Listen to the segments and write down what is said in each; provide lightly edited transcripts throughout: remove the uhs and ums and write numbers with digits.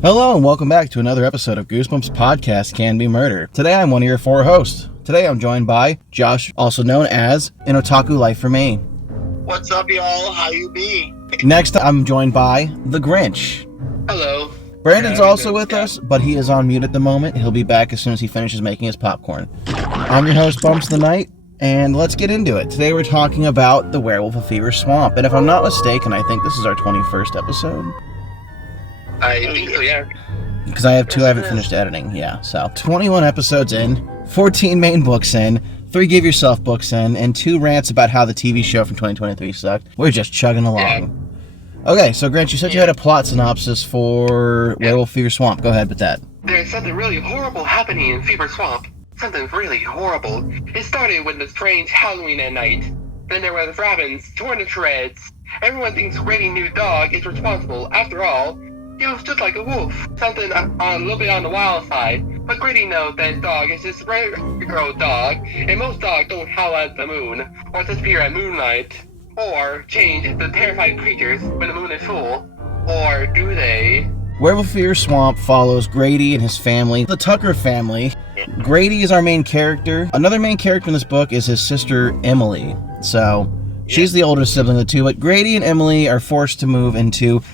Hello and welcome back to another episode of Goosebumps Podcast Can Be Murder. Today I'm one of your four hosts. Today I'm joined by Josh, also known as An Otaku Life for Me. What's up, y'all? How you be? Next I'm joined by the Grinch. Hello. Brandon's also with us, but he is on mute at the moment. He'll be back as soon as he finishes making his popcorn. I'm your host, Bumps the Night, and let's get into it. Today we're talking about the Werewolf of Fever Swamp, and if I'm not mistaken, I think this is our 21st episode. I think so, yeah. Because I have two I haven't finished editing, yeah. So, 21 episodes in, 14 main books in, 3 Give Yourself books in, and 2 rants about how the TV show from 2023 sucked. We're just chugging along. Yeah. Okay, so Grinch, you said you had a plot synopsis for Werewolf Fever Swamp. Go ahead with that. There's something really horrible happening in Fever Swamp. Something really horrible. It started with the strange Halloween at night. Then there were the Robins torn to shreds. Everyone thinks Grady's new dog is responsible. After all, he was just like a wolf, something a little bit on the wild side. But Grady knows that dog is just a regular dog, and most dogs don't howl at the moon, or disappear at moonlight, or change into terrified creatures when the moon is full. Or do they? Werewolf Fever Swamp follows Grady and his family, the Tucker family. Grady is our main character. Another main character in this book is his sister, Emily. So, she's the older sibling of the two, but Grady and Emily are forced to move into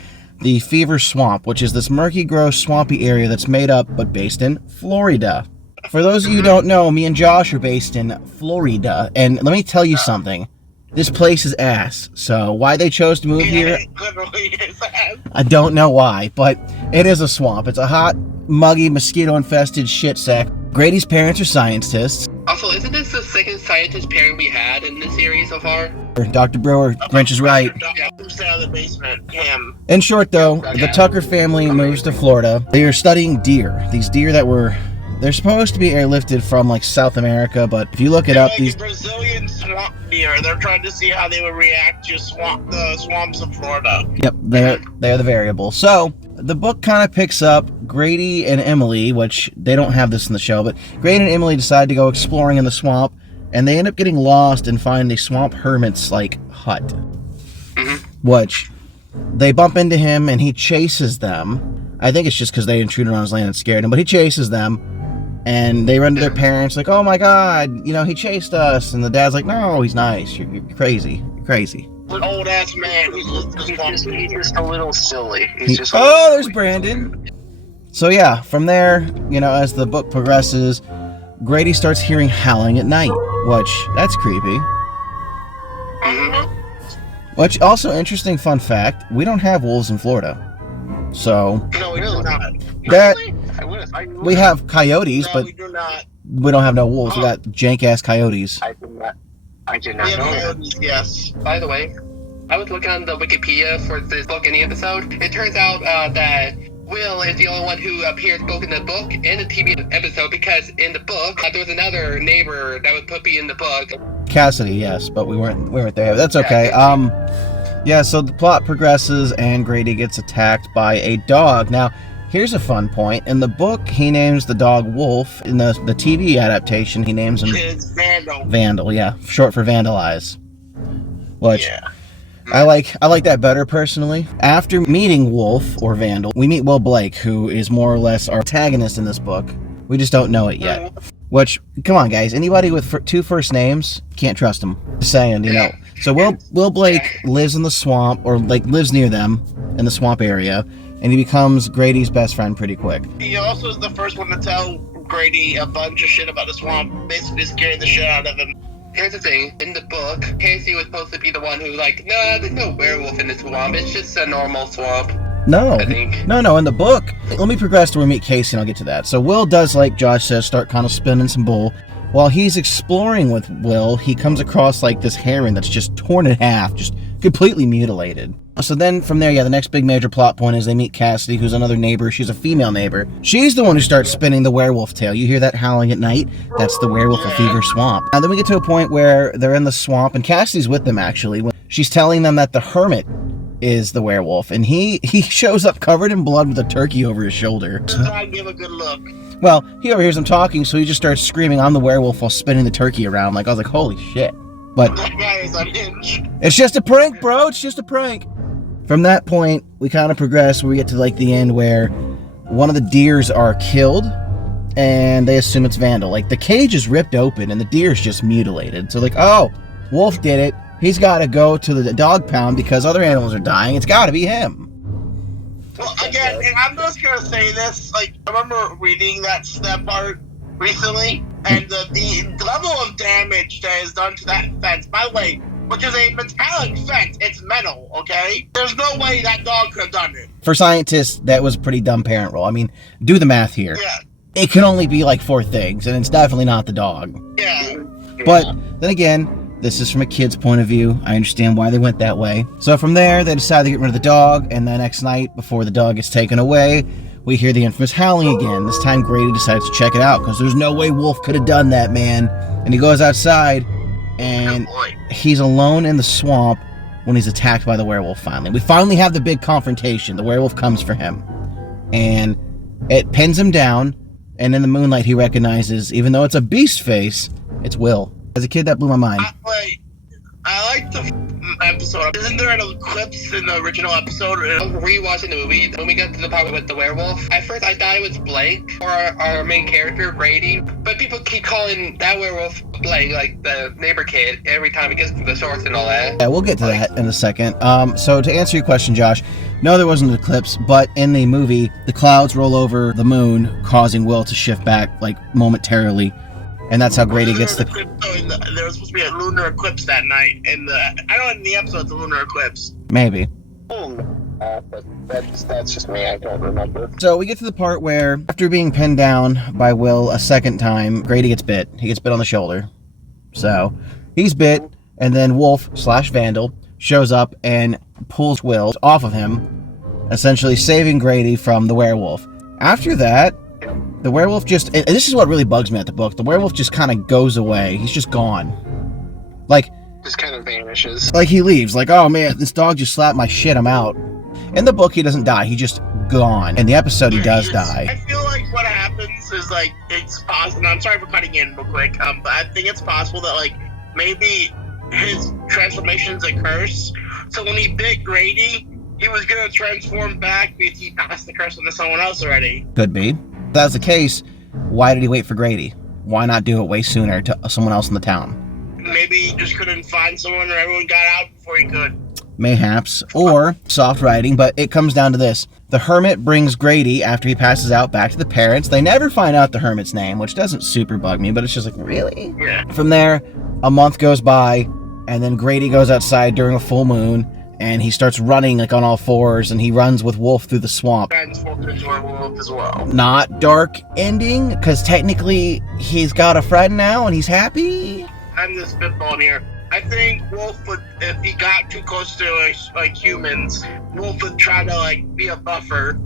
the Fever Swamp, which is this murky, gross, swampy area that's made up but based in Florida. For those of you who don't know, me and Josh are based in Florida, and let me tell you something. This place is ass. So why they chose to move here, I don't know why, but it is a swamp. It's a hot, muggy, mosquito-infested shit sack. Grady's parents are scientists. Also, isn't this the second scientist pairing we had in this series so far? Dr. Brewer, Grinch is right. Who's out of the basement? Him. In short, though, the Tucker family moves to Florida. They are studying deer. These deer that they're supposed to be airlifted from, like, South America, but if you look it up, like these Brazilian swamp deer. They're trying to see how they would react to the swamps of Florida. Yep, they're the variable. So, the book kind of picks up Grady and Emily, which they don't have this in the show, but Grady and Emily decide to go exploring in the swamp, and they end up getting lost and find a swamp hermit's, like, hut. Which, they bump into him, and he chases them. I think it's just because they intruded on his land and scared him, but he chases them, and they run to their parents, like, oh my god, he chased us, and the dad's like, no, he's nice, you're crazy, you're crazy. An old ass man who's just a little silly. There's Brandon. So yeah, from there, as the book progresses, Grady starts hearing howling at night, which, that's creepy. Which, also, interesting fun fact, we don't have wolves in Florida. So, no, we do not. We have coyotes, but we do not. We don't have no wolves. We got jank-ass coyotes. I did not know coyotes, yes. By the way, I was looking on the Wikipedia for this book and the episode. It turns out that Will is the only one who appears both in the book and the TV episode, because in the book, there was another neighbor that would be in the book. Cassidy, yes, but we weren't there. That's okay. So the plot progresses and Grady gets attacked by a dog. Now, here's a fun point. In the book, he names the dog Wolf. In the TV adaptation, he names him Vandal. Vandal, yeah, short for vandalize. Which I like that better personally. After meeting Wolf or Vandal, we meet Will Blake, who is more or less our protagonist in this book. We just don't know it yet. Which, come on, guys, anybody with 2 first names, can't trust them. Just saying, So Will Blake lives in the swamp, or lives near them in the swamp area, and he becomes Grady's best friend pretty quick. He also is the first one to tell Grady a bunch of shit about the swamp, basically scaring the shit out of him. Here's the thing, in the book, Casey was supposed to be the one who there's no werewolf in the swamp, it's just a normal swamp. No, I think. No, in the book, let me progress to where we meet Casey and I'll get to that. So Will does, like Josh says, start kind of spinning some bull. While he's exploring with Will, he comes across this heron that's just torn in half, just completely mutilated. So then from there, the next big major plot point is they meet Cassidy, who's another neighbor. She's a female neighbor. She's the one who starts spinning the werewolf tale. You hear that howling at night? That's the Werewolf of Fever Swamp. Now then we get to a point where they're in the swamp, and Cassidy's with them actually. When she's telling them that the hermit is the werewolf, and he shows up covered in blood with a turkey over his shoulder. I give a good look. Well, he overhears them talking, so he just starts screaming, I'm the werewolf, while spinning the turkey around. I was like, holy shit. But That guy is unhinged. it's just a prank, bro. It's just a prank. From that point, we kind of progress where we get to the end where one of the deers are killed, and they assume it's Vandal. Like, the cage is ripped open, and the deer's just mutilated. So, like, oh, Wolf did it. He's got to go to the dog pound because other animals are dying. It's got to be him. Well, again, and I'm just going to say this. Like, I remember reading that part recently, and the level of damage that is done to that fence, by the way, which is a metallic fence, it's metal, okay? There's no way that dog could have done it. For scientists, that was a pretty dumb parent role. I mean, do the math here. Yeah. It can only be like 4 things, and it's definitely not the dog. Yeah. But then again, this is from a kid's point of view. I understand why they went that way. So from there, they decide to get rid of the dog, and the next night, before the dog gets taken away, we hear the infamous howling again. This time, Grady decides to check it out, because there's no way Wolf could have done that, man. And he goes outside, and he's alone in the swamp when he's attacked by the werewolf finally. We finally have the big confrontation. The werewolf comes for him, and it pins him down, and in the moonlight, he recognizes, even though it's a beast face, it's Will. As a kid, that blew my mind. I like the episode. Isn't there any clips in the original episode? I was rewatching the movie when we got to the part with the werewolf. At first, I thought it was Blake, or our main character, Grady. But people keep calling that werewolf Blake, like the neighbor kid, every time he gets to the source and all that. Yeah, we'll get to that in a second. So to answer your question, Josh, no, there wasn't an eclipse, but in the movie, the clouds roll over the moon, causing Will to shift back, like, momentarily. And that's how Grady gets the... There was supposed to be a lunar eclipse that night. In the episode, it's a lunar eclipse. Maybe. But that's just me. I don't remember. So we get to the part where, after being pinned down by Will a second time, Grady gets bit. He gets bit on the shoulder. So he's bit, and then Wolf/Vandal shows up and pulls Will off of him, essentially saving Grady from the werewolf. After that, the werewolf just... And this is what really bugs me at the book. The werewolf just kind of goes away. He's just gone. Like... Just kind of vanishes. Like, he leaves. Like, oh, man, this dog just slapped my shit. I'm out. In the book, he doesn't die. He just gone. In the episode, he does die. I feel like what happens is, like, it's possible... I'm sorry for cutting in real quick, but I think it's possible that, like, maybe his transformation's a curse. So when he bit Grady, he was going to transform back because he passed the curse onto someone else already. Could be. If that was the case, why did he wait for Grady? Why not do it way sooner to someone else in the town? Maybe he just couldn't find someone, or everyone got out before he could. Mayhaps. Or soft writing, but it comes down to this. The hermit brings Grady, after he passes out, back to the parents. They never find out the hermit's name, which doesn't super bug me, but it's just like, really? Yeah. From there, a month goes by, and then Grady goes outside during a full moon, and he starts running like on all fours, and he runs with Wolf through the swamp. Transformed into a werewolf as well. Not dark ending, because technically he's got a friend now, and he's happy. I'm just spitballing here. I think Wolf would, if he got too close to like humans, Wolf would try to like be a buffer.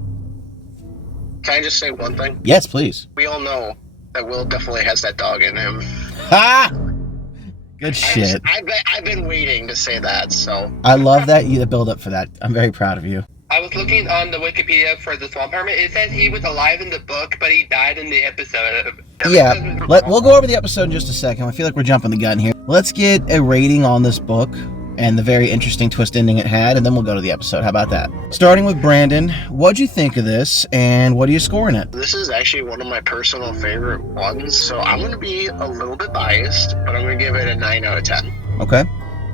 Can I just say one thing? Yes, please. We all know that Will definitely has that dog in him. Ha! Good shit. I've been waiting to say that, so. I love that you build up for that. I'm very proud of you. I was looking on the Wikipedia for the Swamp Hermit. It says he was alive in the book, but he died in the episode. Yeah, we'll go over the episode in just a second. I feel like we're jumping the gun here. Let's get a rating on this book and the very interesting twist ending it had, and then we'll go to the episode. How about that? Starting with Brandon, what'd you think of this, and what are you scoring it? This is actually one of my personal favorite ones, so I'm going to be a little bit biased, but I'm going to give it a 9 out of 10. Okay.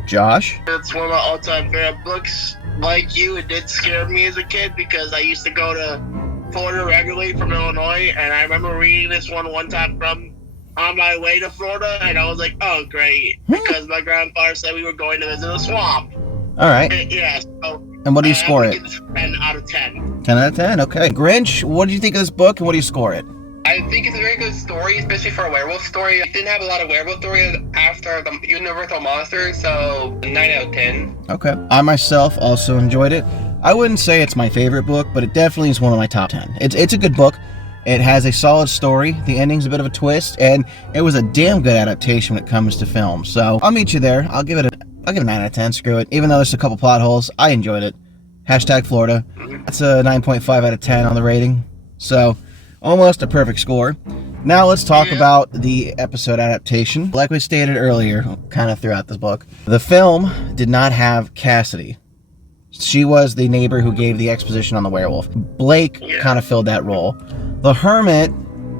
Josh? It's one of my all-time favorite books. Like you, it did scare me as a kid because I used to go to Florida regularly from Illinois, and I remember reading this one time from on my way to Florida, and I was like, oh, great, because my grandfather said we were going to visit a swamp. All right. Yeah, so... And what do you score it? 10 out of 10. 10 out of 10, okay. Grinch, what did you think of this book, and what do you score it? I think it's a very good story, especially for a werewolf story. It didn't have a lot of werewolf stories after the Universal Monsters, so 9 out of 10. Okay. I myself also enjoyed it. I wouldn't say it's my favorite book, but it definitely is one of my top 10. It's a good book. It has a solid story. The ending's a bit of a twist, and it was a damn good adaptation when it comes to film. So I'll meet you there. I'll give it a 9 out of 10. Screw it. Even though there's a couple plot holes, I enjoyed it. Hashtag Florida. That's a 9.5 out of 10 on the rating. So almost a perfect score. Now let's talk about the episode adaptation. Like we stated earlier, kind of throughout this book, the film did not have Cassidy. She was the neighbor who gave the exposition on the werewolf. Blake kind of filled that role. The hermit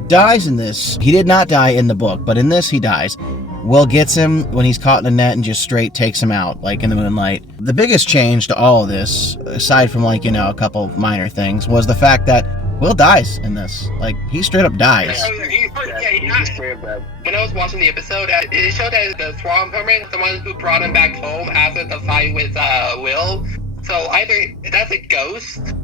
dies in this. He did not die in the book, but in this he dies. Will gets him when he's caught in a net and just straight takes him out, like in the moonlight. The biggest change to all of this, aside from like, a couple minor things, was the fact that Will dies in this. Like, he straight up dies. He died. When I was watching the episode, it showed that the Swamp Hermit, the one who brought him back home after the fight with Will. So either that's a ghost,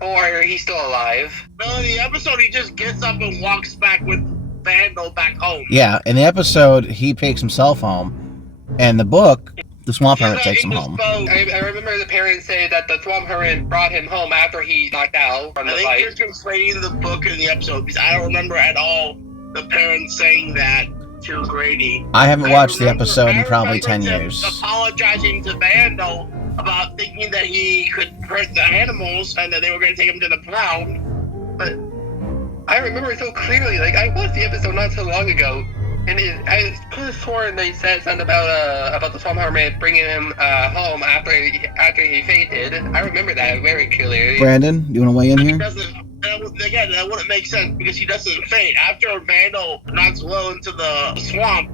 or he's still alive. No, in the episode, he just gets up and walks back with Vandal back home. Yeah, in the episode, he takes himself home. And the book, the Swamp Hermit takes him home. I remember the parents say that the Swamp Hermit brought him home after he knocked out from the fight. I think you're conflating the book and the episode, because I don't remember at all the parents saying that to Grady. I haven't watched the episode in probably 10 him years. Apologizing to Vandal about thinking that he could hurt the animals and that they were going to take him to the pound. But I remember it so clearly. Like, I watched the episode not so long ago, and I could have sworn they said something about the Swamp Hermit bringing him home after he fainted. I remember that very clearly. Brandon, do you want to weigh in here? Again, that wouldn't make sense because he doesn't faint. After Vandal knocks Will into the swamp,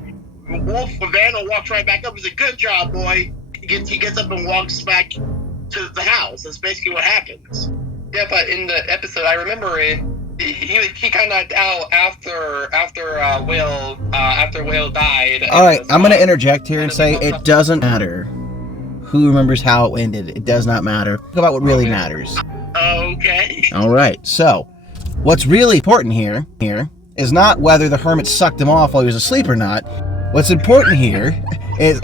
Vandal walks right back up. He's a good job, boy. He gets up and walks back to the house. That's basically what happens. Yeah, but in the episode, I remember it. He got knocked out after Will died. All right, I'm going to interject here and say it doesn't matter who remembers how it ended. It does not matter. Think about what really matters. Okay. All right, so what's really important here is not whether the hermit sucked him off while he was asleep or not. What's important here is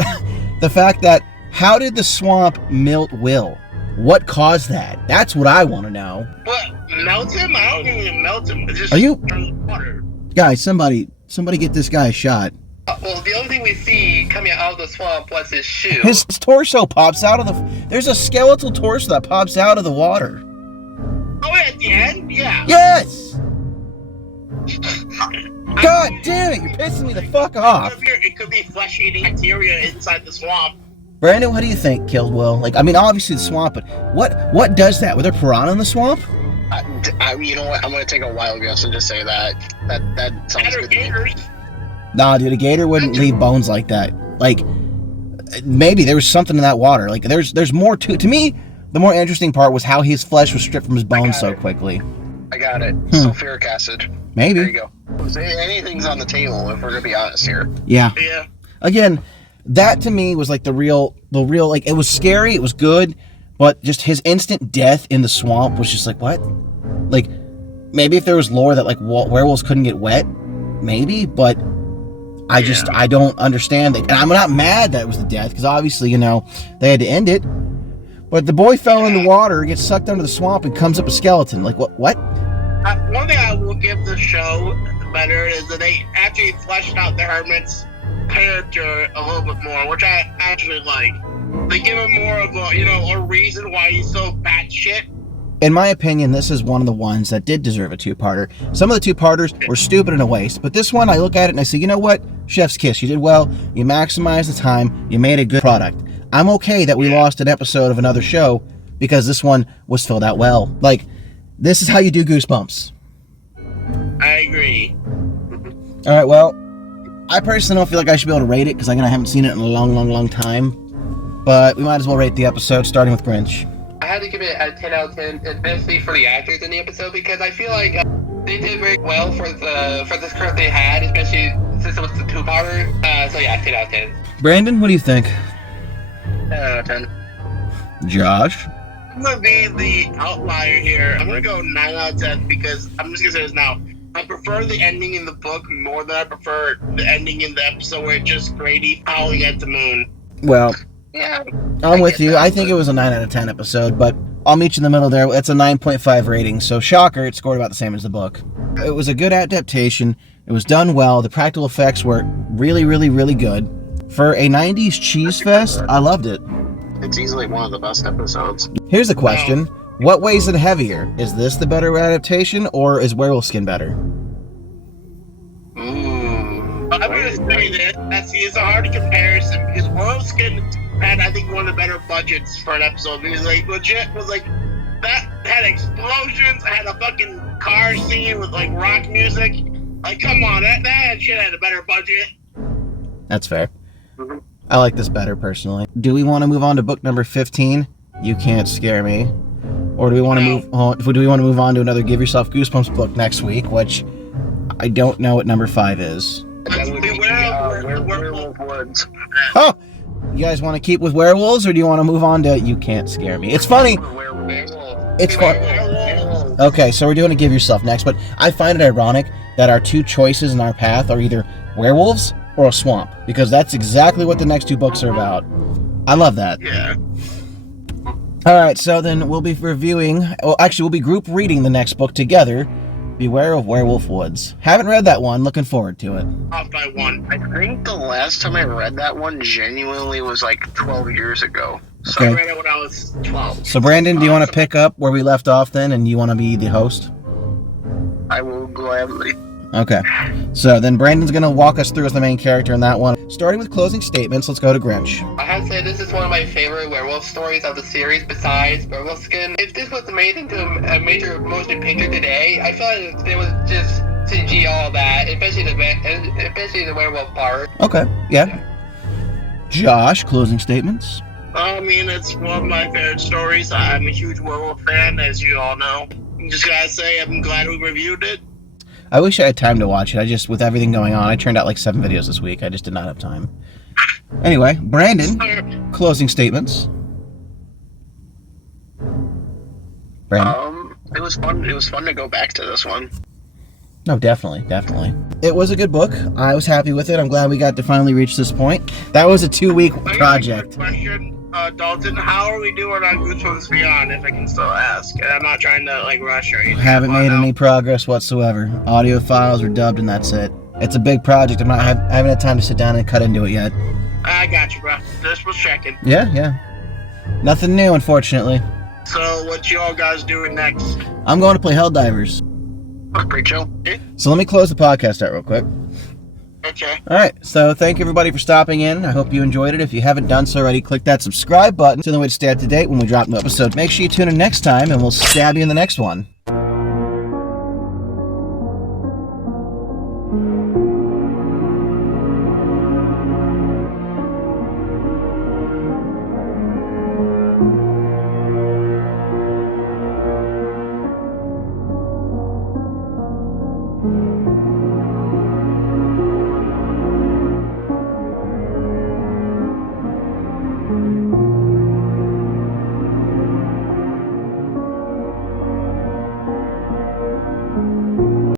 the fact that how did the swamp melt Will? What caused that? That's what I want to know. What, melt him? I don't even melt him. It's just Are you water. guys? Somebody get this guy a shot. Well, the only thing we see coming out of the swamp was his shoe. His torso pops out of the. There's a skeletal torso that pops out of the water. Oh, at the end? Yeah. Yes. God damn it! You're pissing me the fuck off. It could be flesh-eating bacteria inside the swamp. Brandon, what do you think killed Will? Like, I mean, obviously the swamp, but what does that? Were there piranha in the swamp? You know what? I'm going to take a wild guess and just say that sounds good to me. Nah, dude, a gator wouldn't leave bones like that. Like, maybe there was something in that water. Like, there's more to me. The more interesting part was how his flesh was stripped from his bones so quickly. I got it. Sulfuric acid. Maybe. There you go. Anything's on the table, if we're going to be honest here. Yeah. Yeah. Again, that to me was like the real, like, it was scary, it was good, but just his instant death in the swamp was just like, what? Like, maybe if there was lore that, like, werewolves couldn't get wet, maybe, but I don't understand it. And I'm not mad that it was the death, because obviously, they had to end it. But the boy fell in the water, gets sucked under the swamp, and comes up a skeleton. Like, what? One thing I will give the show better is that they actually fleshed out the hermit's character a little bit more, which I actually like. They give him more of a reason why he's so batshit. In my opinion, this is one of the ones that did deserve a two-parter. Some of the two-parters were stupid and a waste, but this one, I look at it and I say, you know what? Chef's kiss. You did well. You maximized the time. You made a good product. I'm okay that we lost an episode of another show because this one was filled out well. Like, this is how you do Goosebumps. I agree. All right, well, I personally don't feel like I should be able to rate it because I haven't seen it in a long time. But we might as well rate the episode, starting with Grinch. I had to give it a 10 out of 10, especially for the actors in the episode, because I feel like they did very well for the script they had, especially since it was the two-parter. So yeah, 10 out of 10. Brandon, what do you think? 10 out of 10. Josh? I'm going to be the outlier here. I'm going to go 9 out of 10 because I'm just going to say this now. I prefer the ending in the book more than I prefer the ending in the episode where it's just Grady howling at the moon. Well, Yeah. I'm with you. I think it was a 9 out of 10 episode, but I'll meet you in the middle there. It's a 9.5 rating, so shocker, it scored about the same as the book. It was a good adaptation. It was done well. The practical effects were really good. For a 90s cheese fest, I loved it. It's easily one of the best episodes. Here's the question. What weighs it heavier? Is this the better adaptation, or is Werewolf Skin better? I'm going to say this. It's a hard comparison because Werewolf Skin had, I think, one of the better budgets for an episode. Because, like, legit was like, that had explosions, had a fucking car scene with, like, rock music. Like, come on, that shit had a better budget. That's fair. I like this better, personally. Do we want to move on to book number 15? You Can't Scare Me. Or do we want to move on to another Give Yourself Goosebumps book next week, which I don't know what number 5 is. Werewolf Woods. Oh! You guys want to keep with werewolves, or do you want to move on to You Can't Scare Me? It's funny. It's fun. Okay, so we're doing a Give Yourself next, but I find it ironic that our two choices in our path are either werewolves or a swamp, because that's exactly what the next two books are about. I love that. Yeah. Alright, so then we'll be reviewing, well, actually, we'll be group reading the next book together, Beware of Werewolf Woods. Haven't read that one, looking forward to it. Off by one. I think the last time I read that one genuinely was like 12 years ago. So I read it when I was 12. So Brandon, do you want to pick up where we left off then, and you want to be the host? I will gladly. Okay. So then Brandon's going to walk us through as the main character in that one. Starting with closing statements, let's go to Grinch. I have to say, this is one of my favorite werewolf stories of the series besides Werewolf Skin. If this was made into a major motion picture today, I feel like it was just CG all that, especially the werewolf part. Okay, yeah. Josh, closing statements. I mean, it's one of my favorite stories. I'm a huge werewolf fan, as you all know. I'm just gotta say, I'm glad we reviewed it. I wish I had time to watch it. With everything going on, I turned out like 7 videos this week. I just did not have time. Anyway, Brandon, closing statements. Brandon? It was fun. It was fun to go back to this one. No, definitely. It was a good book. I was happy with it. I'm glad we got to finally reach this point. That was a 2-week project. Question, Dalton, how are we doing on Goosebumps Beyond, if I can still ask? And I'm not trying to, like, rush or anything. Haven't made any progress whatsoever. Audio files are dubbed and that's it. It's a big project. I haven't had time to sit down and cut into it yet. I got you, bro. Just was checking. Yeah. Nothing new, unfortunately. So, what you all guys doing next? I'm going to play Helldivers. Pretty chill. So let me close the podcast out real quick. Okay. Alright, so thank you everybody for stopping in. I hope you enjoyed it. If you haven't done so already, click that subscribe button so that way to stay up to date when we drop new episodes. Make sure you tune in next time and we'll stab you in the next one.